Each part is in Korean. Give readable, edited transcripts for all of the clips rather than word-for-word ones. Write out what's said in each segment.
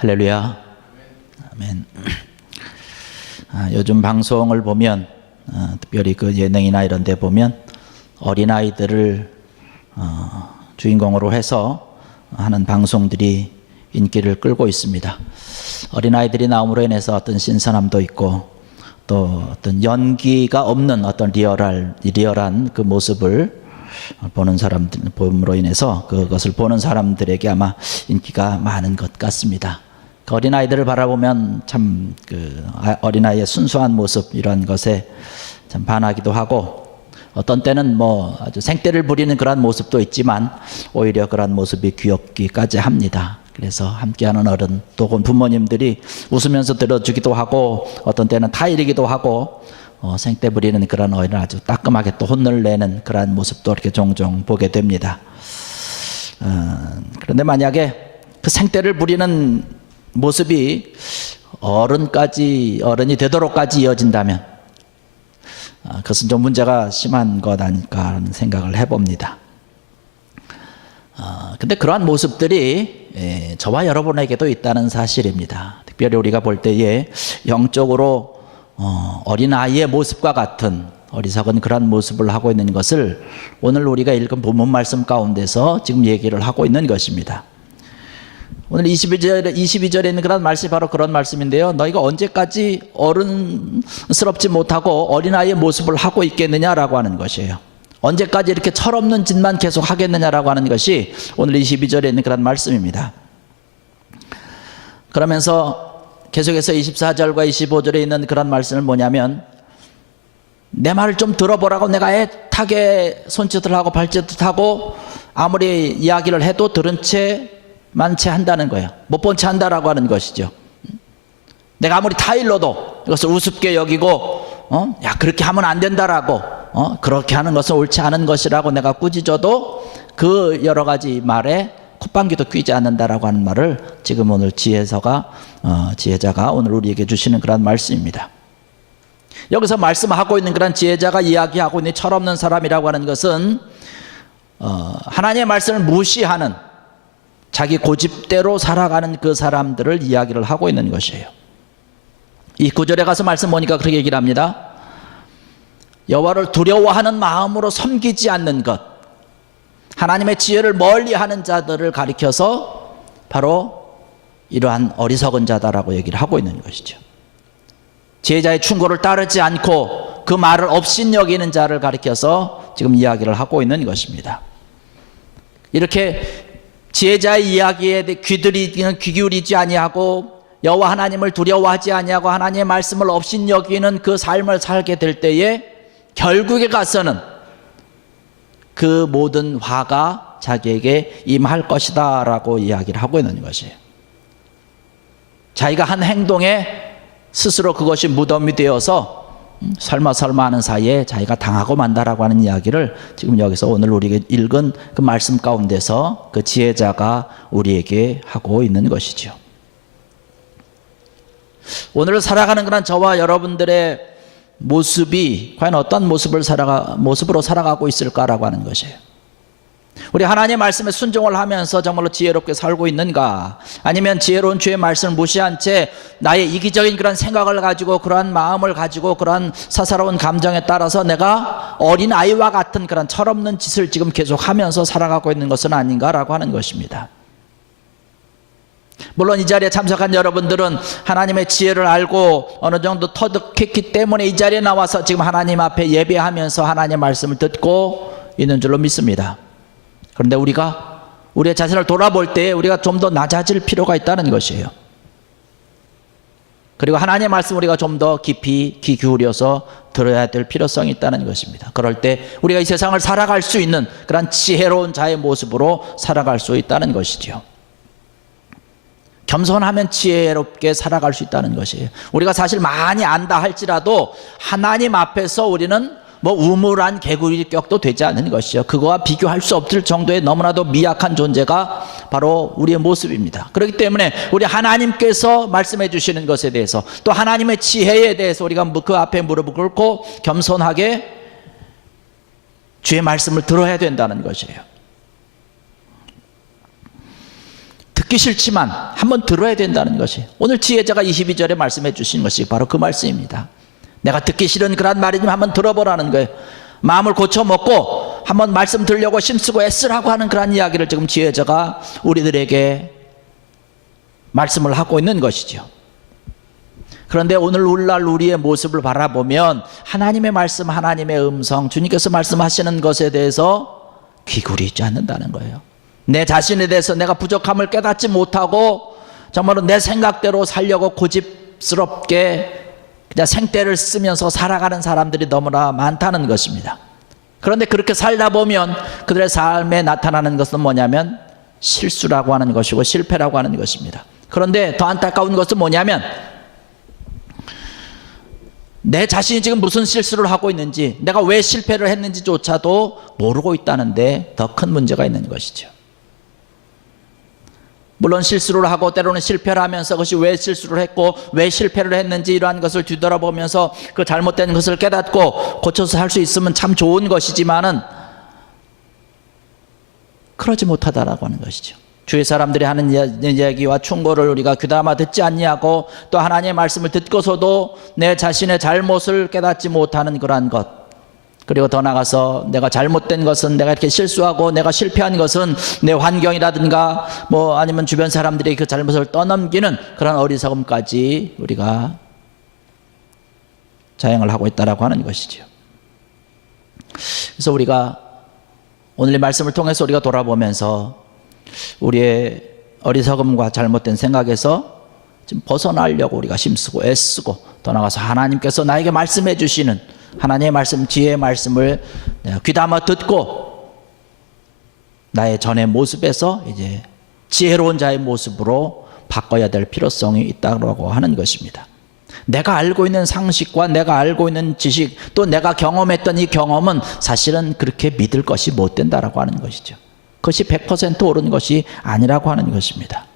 할렐루야. 아멘. 요즘 방송을 보면 특별히 그 예능이나 이런 데 보면 어린아이들을 주인공으로 해서 하는 방송들이 인기를 끌고 있습니다. 어린아이들이 나옴으로 인해서 어떤 신선함도 있고 또 어떤 연기가 없는 어떤 리얼한 그 모습을 보는 사람들 봄으로 인해서 그것을 보는 사람들에게 아마 인기가 많은 것 같습니다. 그 어린아이들을 바라보면 참 그 어린아이의 순수한 모습 이런 것에 참 반하기도 하고 어떤 때는 뭐 아주 생떼를 부리는 그런 모습도 있지만 오히려 그런 모습이 귀엽기까지 합니다. 그래서 함께하는 어른 또 혹은 부모님들이 웃으면서 들어주기도 하고 어떤 때는 타이르기도 하고 생떼 부리는 그런 어린을 아주 따끔하게 또 혼을 내는 그런 모습도 이렇게 종종 보게 됩니다. 그런데 만약에 그 생떼를 부리는 모습이 어른이 되도록까지 이어진다면 그것은 좀 문제가 심한 것 아닐까 하는 생각을 해봅니다. 근데 그러한 모습들이 저와 여러분에게도 있다는 사실입니다. 특별히 우리가 볼 때에 영적으로 어린아이의 모습과 같은 어리석은 그런 모습을 하고 있는 것을 오늘 우리가 읽은 본문 말씀 가운데서 지금 얘기를 하고 있는 것입니다. 오늘 22절에 있는 그런 말씀이 바로 그런 말씀인데요. 너희가 언제까지 어른스럽지 못하고 어린아이의 모습을 하고 있겠느냐라고 하는 것이에요. 언제까지 이렇게 철없는 짓만 계속 하겠느냐라고 하는 것이 오늘 22절에 있는 그런 말씀입니다. 그러면서 계속해서 24절과 25절에 있는 그런 말씀은 뭐냐면 내 말을 좀 들어보라고 내가 애타게 손짓을 하고 발짓을 하고 아무리 이야기를 해도 들은 채만 채 한다는 거예요. 못 본 채 한다라고 하는 것이죠. 내가 아무리 타일러도 이것을 우습게 여기고 야 그렇게 하면 안 된다라고 그렇게 하는 것은 옳지 않은 것이라고 내가 꾸짖어도 그 여러 가지 말에 콧방귀도 뀌지 않는다라고 하는 말을 지금 오늘 지혜자가 오늘 우리에게 주시는 그런 말씀입니다. 여기서 말씀하고 있는 그런 지혜자가 이야기하고 있는 철없는 사람이라고 하는 것은 하나님의 말씀을 무시하는 자기 고집대로 살아가는 그 사람들을 이야기를 하고 있는 것이에요. 이 9절에 가서 말씀 보니까 그렇게 얘기를 합니다. 여호와를 두려워하는 마음으로 섬기지 않는 것, 하나님의 지혜를 멀리하는 자들을 가리켜서 바로 이러한 어리석은 자다라고 얘기를 하고 있는 것이죠. 지혜자의 충고를 따르지 않고 그 말을 업신여기는 자를 가리켜서 지금 이야기를 하고 있는 것입니다. 이렇게 지혜자의 이야기에 귀 기울이지 아니하고 여호와 하나님을 두려워하지 아니하고 하나님의 말씀을 업신여기는 그 삶을 살게 될 때에 결국에 가서는 그 모든 화가 자기에게 임할 것이다 라고 이야기를 하고 있는 것이에요. 자기가 한 행동에 스스로 그것이 무덤이 되어서 설마 하는 사이에 자기가 당하고 만다라고 하는 이야기를 지금 여기서 오늘 우리에게 읽은 그 말씀 가운데서 그 지혜자가 우리에게 하고 있는 것이죠. 오늘 살아가는 그런 저와 여러분들의 모습이 과연 어떤 모습으로 살아가고 있을까라고 하는 것이에요. 우리 하나님의 말씀에 순종을 하면서 정말로 지혜롭게 살고 있는가, 아니면 지혜로운 주의 말씀을 무시한 채 나의 이기적인 그런 생각을 가지고 그러한 마음을 가지고 그러한 사사로운 감정에 따라서 내가 어린아이와 같은 그런 철없는 짓을 지금 계속하면서 살아가고 있는 것은 아닌가라고 하는 것입니다. 물론 이 자리에 참석한 여러분들은 하나님의 지혜를 알고 어느 정도 터득했기 때문에 이 자리에 나와서 지금 하나님 앞에 예배하면서 하나님의 말씀을 듣고 있는 줄로 믿습니다. 그런데 우리가 우리의 자신을 돌아볼 때 우리가 좀 더 낮아질 필요가 있다는 것이에요. 그리고 하나님의 말씀 우리가 좀 더 깊이 귀 기울여서 들어야 될 필요성이 있다는 것입니다. 그럴 때 우리가 이 세상을 살아갈 수 있는 그런 지혜로운 자의 모습으로 살아갈 수 있다는 것이죠. 겸손하면 지혜롭게 살아갈 수 있다는 것이에요. 우리가 사실 많이 안다 할지라도 하나님 앞에서 우리는 우물한 개구리격도 되지 않는 것이죠. 그거와 비교할 수 없을 정도의 너무나도 미약한 존재가 바로 우리의 모습입니다. 그렇기 때문에 우리 하나님께서 말씀해 주시는 것에 대해서 또 하나님의 지혜에 대해서 우리가 그 앞에 무릎을 꿇고 겸손하게 주의 말씀을 들어야 된다는 것이에요. 듣기 싫지만 한번 들어야 된다는 것이, 오늘 지혜자가 22절에 말씀해 주신 것이 바로 그 말씀입니다. 내가 듣기 싫은 그런 말이지만 한번 들어보라는 거예요. 마음을 고쳐먹고 한번 말씀 들으려고 힘쓰고 애쓰라고 하는 그런 이야기를 지금 지혜자가 우리들에게 말씀을 하고 있는 것이죠. 그런데 오늘날 우리의 모습을 바라보면 하나님의 말씀, 하나님의 음성, 주님께서 말씀하시는 것에 대해서 귀구리지 않는다는 거예요. 내 자신에 대해서 내가 부족함을 깨닫지 못하고 정말로 내 생각대로 살려고 고집스럽게 그냥 생떼를 쓰면서 살아가는 사람들이 너무나 많다는 것입니다. 그런데 그렇게 살다 보면 그들의 삶에 나타나는 것은 뭐냐면 실수라고 하는 것이고 실패라고 하는 것입니다. 그런데 더 안타까운 것은 뭐냐면 내 자신이 지금 무슨 실수를 하고 있는지, 내가 왜 실패를 했는지조차도 모르고 있다는데 더 큰 문제가 있는 것이죠. 물론 실수를 하고 때로는 실패를 하면서 그것이 왜 실수를 했고 왜 실패를 했는지 이러한 것을 뒤돌아보면서 그 잘못된 것을 깨닫고 고쳐서 살 수 있으면 참 좋은 것이지만은 그러지 못하다라고 하는 것이죠. 주위 사람들이 하는 이야기와 충고를 우리가 귀담아 듣지 않냐고, 또 하나님의 말씀을 듣고서도 내 자신의 잘못을 깨닫지 못하는 그러한 것, 그리고 더 나아가서 내가 잘못된 것은, 내가 이렇게 실수하고 내가 실패한 것은 내 환경이라든가 뭐 아니면 주변 사람들이 그 잘못을 떠넘기는 그런 어리석음까지 우리가 자행을 하고 있다라고 하는 것이죠. 그래서 우리가 오늘 이 말씀을 통해서 우리가 돌아보면서 우리의 어리석음과 잘못된 생각에서 좀 벗어나려고 우리가 힘쓰고 애쓰고, 더 나아가서 하나님께서 나에게 말씀해 주시는 하나님의 말씀, 지혜의 말씀을 귀담아 듣고 나의 전의 모습에서 이제 지혜로운 자의 모습으로 바꿔야 될 필요성이 있다고 하는 것입니다. 내가 알고 있는 상식과 내가 알고 있는 지식, 또 내가 경험했던 이 경험은 사실은 그렇게 믿을 것이 못 된다라고 하는 것이죠. 그것이 100% 옳은 것이 아니라고 하는 것입니다.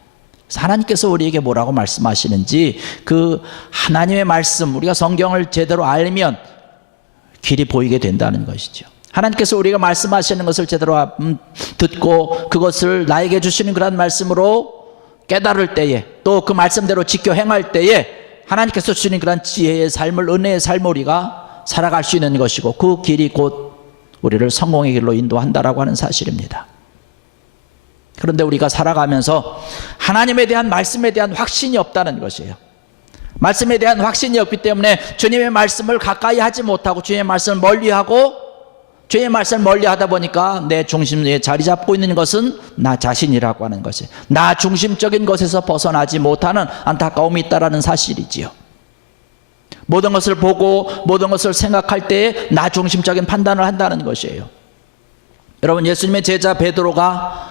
하나님께서 우리에게 뭐라고 말씀하시는지, 그 하나님의 말씀, 우리가 성경을 제대로 알면 길이 보이게 된다는 것이죠. 하나님께서 우리가 말씀하시는 것을 제대로 듣고 그것을 나에게 주시는 그런 말씀으로 깨달을 때에, 또 그 말씀대로 지켜 행할 때에 하나님께서 주시는 그런 지혜의 삶을, 은혜의 삶을 우리가 살아갈 수 있는 것이고, 그 길이 곧 우리를 성공의 길로 인도한다라고 하는 사실입니다. 그런데 우리가 살아가면서 하나님에 대한 말씀에 대한 확신이 없다는 것이에요. 말씀에 대한 확신이 없기 때문에 주님의 말씀을 가까이 하지 못하고 주님의 말씀을 멀리하고, 주님의 말씀을 멀리하다 보니까 내 중심에 자리 잡고 있는 것은 나 자신이라고 하는 것이, 나 중심적인 것에서 벗어나지 못하는 안타까움이 있다는 사실이지요. 모든 것을 보고 모든 것을 생각할 때에 나 중심적인 판단을 한다는 것이에요. 여러분, 예수님의 제자 베드로가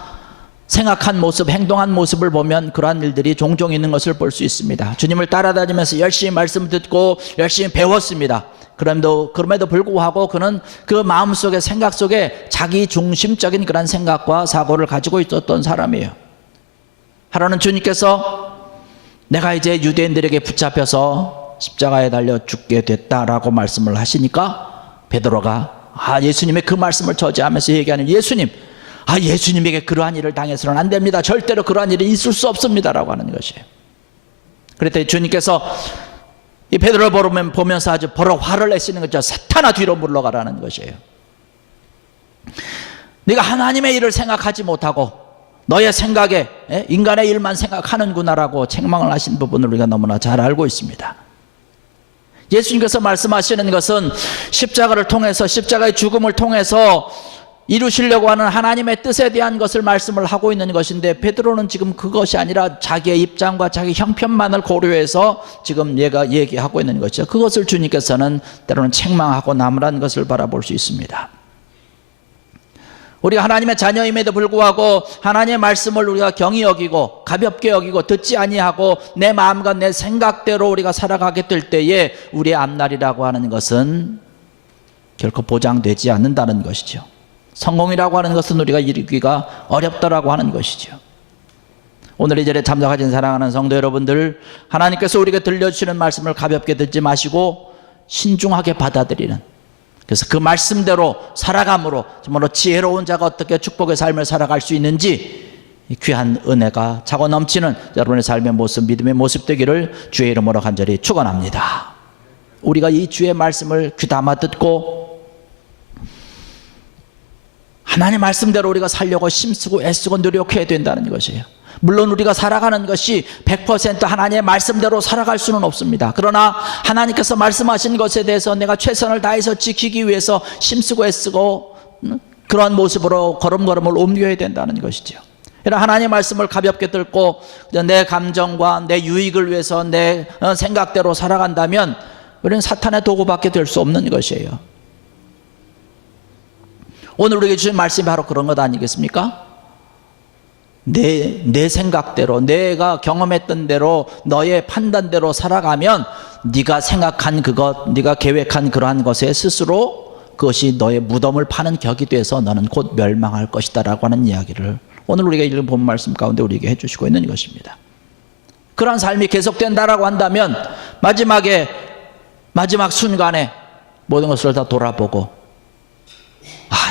생각한 모습, 행동한 모습을 보면 그러한 일들이 종종 있는 것을 볼 수 있습니다. 주님을 따라다니면서 열심히 말씀 듣고 열심히 배웠습니다. 그럼에도 불구하고 그는 그 마음속에, 생각 속에 자기 중심적인 그런 생각과 사고를 가지고 있었던 사람이에요. 하루는 주님께서 내가 이제 유대인들에게 붙잡혀서 십자가에 달려 죽게 됐다라고 말씀을 하시니까 베드로가 예수님의 그 말씀을 저지하면서 얘기하는, 예수님에게 그러한 일을 당해서는 안 됩니다. 절대로 그러한 일이 있을 수 없습니다라고 하는 것이에요. 그랬더니 주님께서 이 베드로를 보면서 아주 버럭 화를 내시는 거죠. 사탄아, 뒤로 물러가라는 것이에요. 네가 하나님의 일을 생각하지 못하고 너의 생각에 인간의 일만 생각하는구나라고 책망을 하신 부분을 우리가 너무나 잘 알고 있습니다. 예수님께서 말씀하시는 것은 십자가를 통해서, 십자가의 죽음을 통해서 이루시려고 하는 하나님의 뜻에 대한 것을 말씀을 하고 있는 것인데, 베드로는 지금 그것이 아니라 자기의 입장과 자기 형편만을 고려해서 지금 얘기하고 있는 것이죠. 그것을 주님께서는 때로는 책망하고 나무라는 것을 바라볼 수 있습니다. 우리가 하나님의 자녀임에도 불구하고 하나님의 말씀을 우리가 경히 여기고 가볍게 여기고 듣지 아니하고 내 마음과 내 생각대로 우리가 살아가게 될 때에 우리의 앞날이라고 하는 것은 결코 보장되지 않는다는 것이죠. 성공이라고 하는 것은 우리가 이루기가 어렵다라고 하는 것이죠. 오늘 이 자리에 참석하신 사랑하는 성도 여러분들, 하나님께서 우리에게 들려주시는 말씀을 가볍게 듣지 마시고 신중하게 받아들이는, 그래서 그 말씀대로 살아감으로 정말로 지혜로운 자가 어떻게 축복의 삶을 살아갈 수 있는지 귀한 은혜가 차고 넘치는 여러분의 삶의 모습, 믿음의 모습 되기를 주의 이름으로 간절히 축원합니다. 우리가 이 주의 말씀을 귀담아 듣고 하나님 말씀대로 우리가 살려고 힘쓰고 애쓰고 노력해야 된다는 것이에요. 물론 우리가 살아가는 것이 100% 하나님의 말씀대로 살아갈 수는 없습니다. 그러나 하나님께서 말씀하신 것에 대해서 내가 최선을 다해서 지키기 위해서 힘쓰고 애쓰고 그런 모습으로 걸음걸음을 옮겨야 된다는 것이죠. 이런 하나님의 말씀을 가볍게 들고 내 감정과 내 유익을 위해서 내 생각대로 살아간다면 우리는 사탄의 도구밖에 될 수 없는 것이에요. 오늘 우리에게 주신 말씀이 바로 그런 것 아니겠습니까? 내 생각대로 내가 경험했던 대로 너의 판단대로 살아가면 네가 생각한 그것, 네가 계획한 그러한 것에 스스로 그것이 너의 무덤을 파는 격이 돼서 너는 곧 멸망할 것이다 라고 하는 이야기를 오늘 우리가 읽은 본 말씀 가운데 우리에게 해주시고 있는 것입니다. 그러한 삶이 계속된다라고 한다면 마지막 순간에 모든 것을 다 돌아보고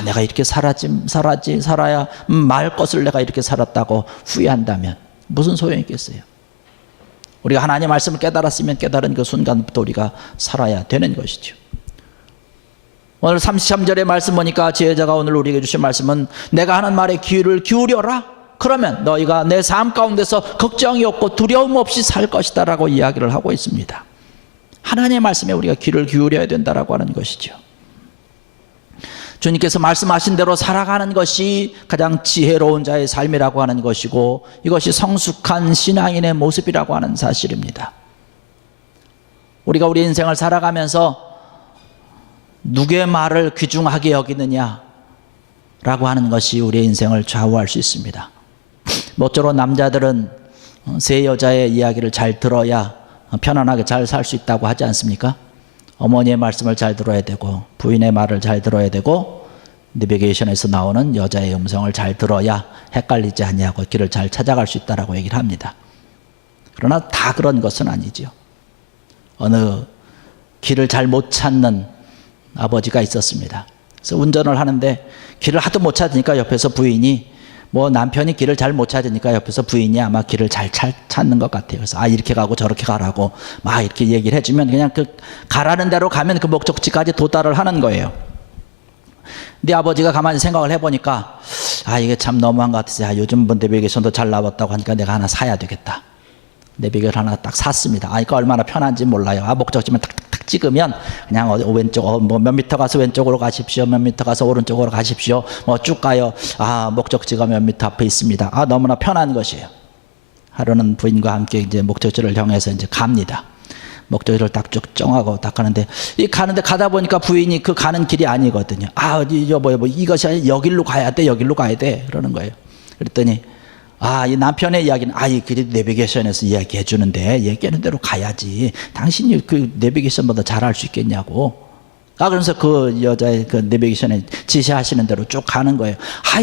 내가 이렇게 살아야 말 것을 내가 이렇게 살았다고 후회한다면 무슨 소용이 있겠어요? 우리가 하나님의 말씀을 깨달았으면 깨달은 그 순간부터 우리가 살아야 되는 것이죠. 오늘 33절의 말씀 보니까 지혜자가 오늘 우리에게 주신 말씀은 내가 하는 말에 귀를 기울여라. 그러면 너희가 내 삶 가운데서 걱정이 없고 두려움 없이 살 것이다 라고 이야기를 하고 있습니다. 하나님의 말씀에 우리가 귀를 기울여야 된다라고 하는 것이죠. 주님께서 말씀하신 대로 살아가는 것이 가장 지혜로운 자의 삶이라고 하는 것이고 이것이 성숙한 신앙인의 모습이라고 하는 사실입니다. 우리가 우리 인생을 살아가면서 누구의 말을 귀중하게 여기느냐라고 하는 것이 우리의 인생을 좌우할 수 있습니다. 모쪼록 남자들은 세 여자의 이야기를 잘 들어야 편안하게 잘 살 수 있다고 하지 않습니까? 어머니의 말씀을 잘 들어야 되고 부인의 말을 잘 들어야 되고 내비게이션에서 나오는 여자의 음성을 잘 들어야 헷갈리지 아니하고 길을 잘 찾아갈 수 있다라고 얘기를 합니다. 그러나 다 그런 것은 아니죠. 어느 길을 잘 못 찾는 아버지가 있었습니다. 그래서 운전을 하는데 길을 하도 못 찾으니까 옆에서 부인이 남편이 길을 잘 못 찾으니까 옆에서 부인이 아마 길을 잘 찾는 것 같아요. 그래서 이렇게 가고 저렇게 가라고 막 이렇게 얘기를 해주면 그냥 그 가라는 대로 가면 그 목적지까지 도달을 하는 거예요. 근데 아버지가 가만히 생각을 해보니까 이게 참 너무한 것 같아서 요즘 내비게이션도 잘 나왔다고 하니까 내가 하나 사야 되겠다. 내비게이션 하나 딱 샀습니다. 그러니까 얼마나 편한지 몰라요. 목적지만 탁탁 찍으면 그냥 왼쪽 몇 미터 가서 왼쪽으로 가십시오. 몇 미터 가서 오른쪽으로 가십시오. 쭉 가요. 목적지가 몇 미터 앞에 있습니다. 너무나 편한 것이에요. 하루는 부인과 함께 이제 목적지를 정해서 이제 갑니다. 목적지를 딱 쭉 정하고 딱 가는데 가다 보니까 부인이 그 가는 길이 아니거든요. 여보 이것이 아니라 여기로 가야 돼. 그러는 거예요. 그랬더니 이 남편의 이야기는 이 길이 내비게이션에서 이야기해 주는데 얘기하는 대로 가야지. 당신이 그 내비게이션보다 잘 알 수 있겠냐고. 그러면서 그 여자의 그 내비게이션에 지시하시는 대로 쭉 가는 거예요.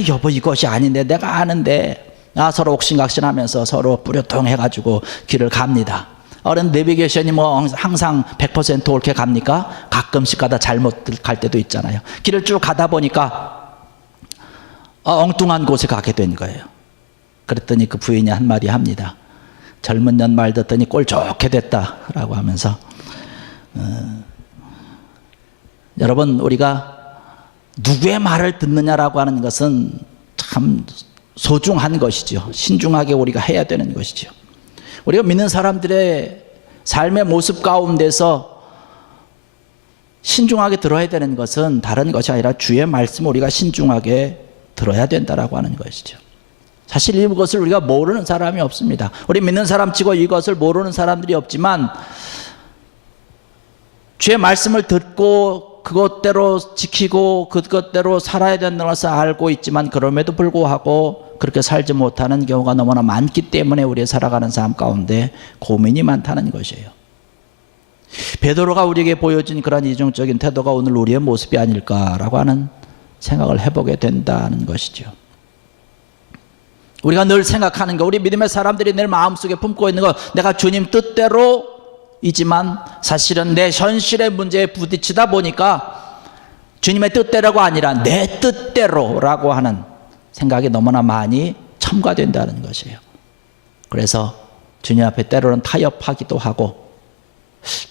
여보 이것이 아닌데 내가 아는데. 서로 옥신각신하면서 서로 뿌려통해가지고 길을 갑니다. 어른 내비게이션이 항상 100% 옳게 갑니까? 가끔씩 가다 잘못 갈 때도 있잖아요. 길을 쭉 가다 보니까 엉뚱한 곳에 가게 된 거예요. 그랬더니 그 부인이 한마디 합니다. 젊은 년 말 듣더니 꼴 좋게 됐다라고 하면서 여러분 우리가 누구의 말을 듣느냐라고 하는 것은 참 소중한 것이죠. 신중하게 우리가 해야 되는 것이죠. 우리가 믿는 사람들의 삶의 모습 가운데서 신중하게 들어야 되는 것은 다른 것이 아니라 주의 말씀을 우리가 신중하게 들어야 된다라고 하는 것이죠. 사실 이것을 우리가 모르는 사람이 없습니다. 우리 믿는 사람 치고 이것을 모르는 사람들이 없지만 주의 말씀을 듣고 그것대로 지키고 그것대로 살아야 된다는 것을 알고 있지만 그럼에도 불구하고 그렇게 살지 못하는 경우가 너무나 많기 때문에 우리의 살아가는 삶 가운데 고민이 많다는 것이에요. 베드로가 우리에게 보여준 그런 이중적인 태도가 오늘 우리의 모습이 아닐까라고 하는 생각을 해보게 된다는 것이죠. 우리가 늘 생각하는 거, 우리 믿음의 사람들이 늘 마음속에 품고 있는 거, 내가 주님 뜻대로이지만 사실은 내 현실의 문제에 부딪히다 보니까 주님의 뜻대로가 아니라 내 뜻대로라고 하는 생각이 너무나 많이 첨가된다는 것이에요. 그래서 주님 앞에 때로는 타협하기도 하고,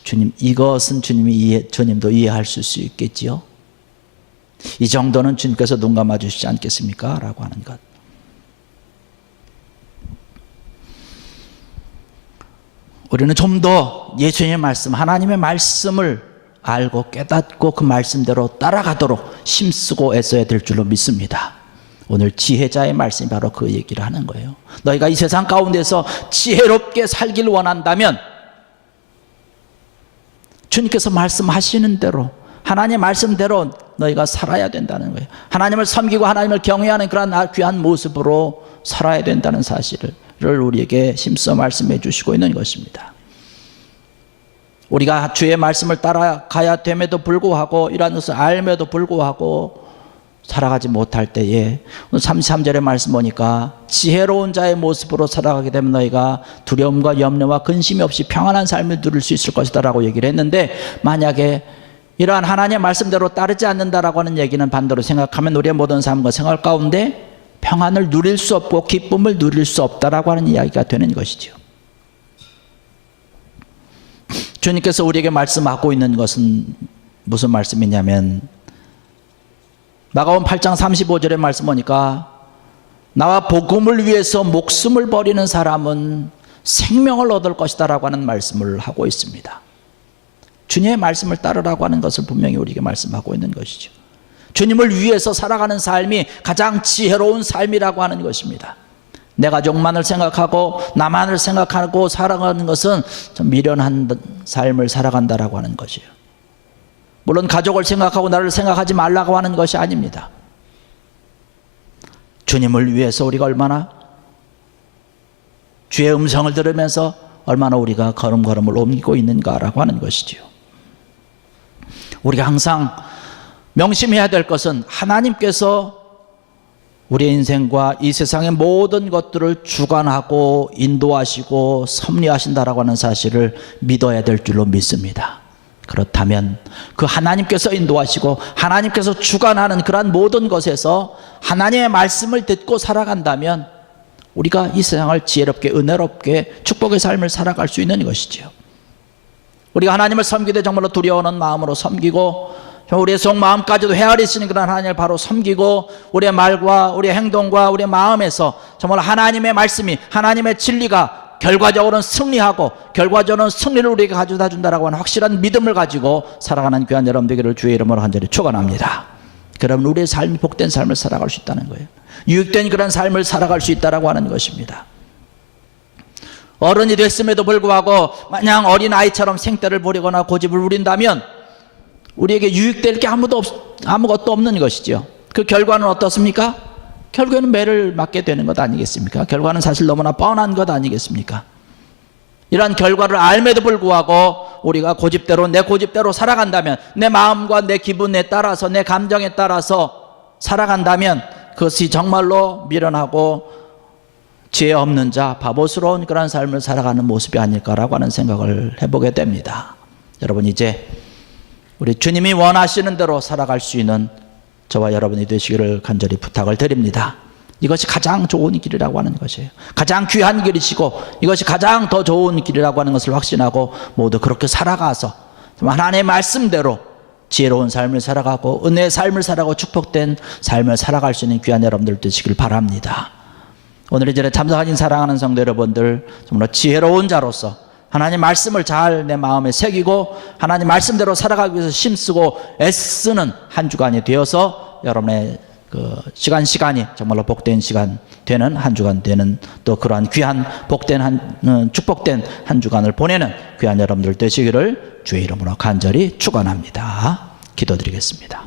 주님, 이것은 주님도 이해할 수 있겠지요? 이 정도는 주님께서 눈 감아 주시지 않겠습니까? 라고 하는 것. 우리는 좀 더 예수님의 말씀, 하나님의 말씀을 알고 깨닫고 그 말씀대로 따라가도록 힘쓰고 애써야 될 줄로 믿습니다. 오늘 지혜자의 말씀이 바로 그 얘기를 하는 거예요. 너희가 이 세상 가운데서 지혜롭게 살길 원한다면 주님께서 말씀하시는 대로, 하나님의 말씀대로 너희가 살아야 된다는 거예요. 하나님을 섬기고 하나님을 경외하는 그런 귀한 모습으로 살아야 된다는 사실을 우리에게 힘써 말씀해 주시고 있는 것입니다. 우리가 주의 말씀을 따라가야 됨에도 불구하고, 이러한 것을 알면도 불구하고 살아가지 못할 때에, 오늘 33절의 말씀 보니까 지혜로운 자의 모습으로 살아가게 되면 너희가 두려움과 염려와 근심이 없이 평안한 삶을 누릴 수 있을 것이다 라고 얘기를 했는데, 만약에 이러한 하나님의 말씀대로 따르지 않는다라고 하는 얘기는 반대로 생각하면 우리의 모든 삶과 생활 가운데 평안을 누릴 수 없고 기쁨을 누릴 수 없다라고 하는 이야기가 되는 것이죠. 주님께서 우리에게 말씀하고 있는 것은 무슨 말씀이냐면, 마가복음 8장 35절의 말씀 보니까 나와 복음을 위해서 목숨을 버리는 사람은 생명을 얻을 것이다 라고 하는 말씀을 하고 있습니다. 주님의 말씀을 따르라고 하는 것을 분명히 우리에게 말씀하고 있는 것이죠. 주님을 위해서 살아가는 삶이 가장 지혜로운 삶이라고 하는 것입니다. 내 가족만을 생각하고 나만을 생각하고 살아가는 것은 좀 미련한 삶을 살아간다라고 하는 것이에요. 물론 가족을 생각하고 나를 생각하지 말라고 하는 것이 아닙니다. 주님을 위해서 우리가 얼마나 주의 음성을 들으면서 얼마나 우리가 걸음걸음을 옮기고 있는가라고 하는 것이지요. 우리가 항상 명심해야 될 것은 하나님께서 우리의 인생과 이 세상의 모든 것들을 주관하고 인도하시고 섭리하신다라고 하는 사실을 믿어야 될 줄로 믿습니다. 그렇다면 그 하나님께서 인도하시고 하나님께서 주관하는 그러한 모든 것에서 하나님의 말씀을 듣고 살아간다면 우리가 이 세상을 지혜롭게 은혜롭게 축복의 삶을 살아갈 수 있는 것이지요. 우리가 하나님을 섬기되 정말로 두려워하는 마음으로 섬기고 우리의 속마음까지도 헤아리시는 그런 하나님을 바로 섬기고, 우리의 말과 우리의 행동과 우리의 마음에서 정말 하나님의 말씀이, 하나님의 진리가 결과적으로는 승리하고 결과적으로는 승리를 우리에게 가져다 준다라고 하는 확실한 믿음을 가지고 살아가는 귀한 여러분 되기를 주의 이름으로 간절히 축원합니다. 그러면 우리의 삶이 복된 삶을 살아갈 수 있다는 거예요. 유익된 그런 삶을 살아갈 수 있다라고 하는 것입니다. 어른이 됐음에도 불구하고 마냥 어린아이처럼 생떼를 부리거나 고집을 부린다면 우리에게 유익될 게 아무것도 없는 것이죠. 그 결과는 어떻습니까? 결국에는 매를 맞게 되는 것 아니겠습니까? 결과는 사실 너무나 뻔한 것 아니겠습니까? 이러한 결과를 알매도 불구하고 우리가 고집대로, 내 고집대로 살아간다면, 내 마음과 내 기분에 따라서, 내 감정에 따라서 살아간다면 그것이 정말로 미련하고 지혜 없는 자, 바보스러운 그런 삶을 살아가는 모습이 아닐까라고 하는 생각을 해보게 됩니다. 여러분, 이제 우리 주님이 원하시는 대로 살아갈 수 있는 저와 여러분이 되시기를 간절히 부탁을 드립니다. 이것이 가장 좋은 길이라고 하는 것이에요. 가장 귀한 길이시고 이것이 가장 더 좋은 길이라고 하는 것을 확신하고 모두 그렇게 살아가서 하나님의 말씀대로 지혜로운 삶을 살아가고 은혜의 삶을 살아가고 축복된 삶을 살아갈 수 있는 귀한 여러분들 되시길 바랍니다. 오늘 이 자리에 참석하신 사랑하는 성도 여러분들, 정말 지혜로운 자로서 하나님 말씀을 잘 내 마음에 새기고 하나님 말씀대로 살아가기 위해서 힘쓰고 애쓰는 한 주간이 되어서 여러분의 그 시간이 정말로 복된 시간 되는 한 주간 되는, 또 그러한 귀한 복된 축복된 한 주간을 보내는 귀한 여러분들 되시기를 주의 이름으로 간절히 축원합니다. 기도드리겠습니다.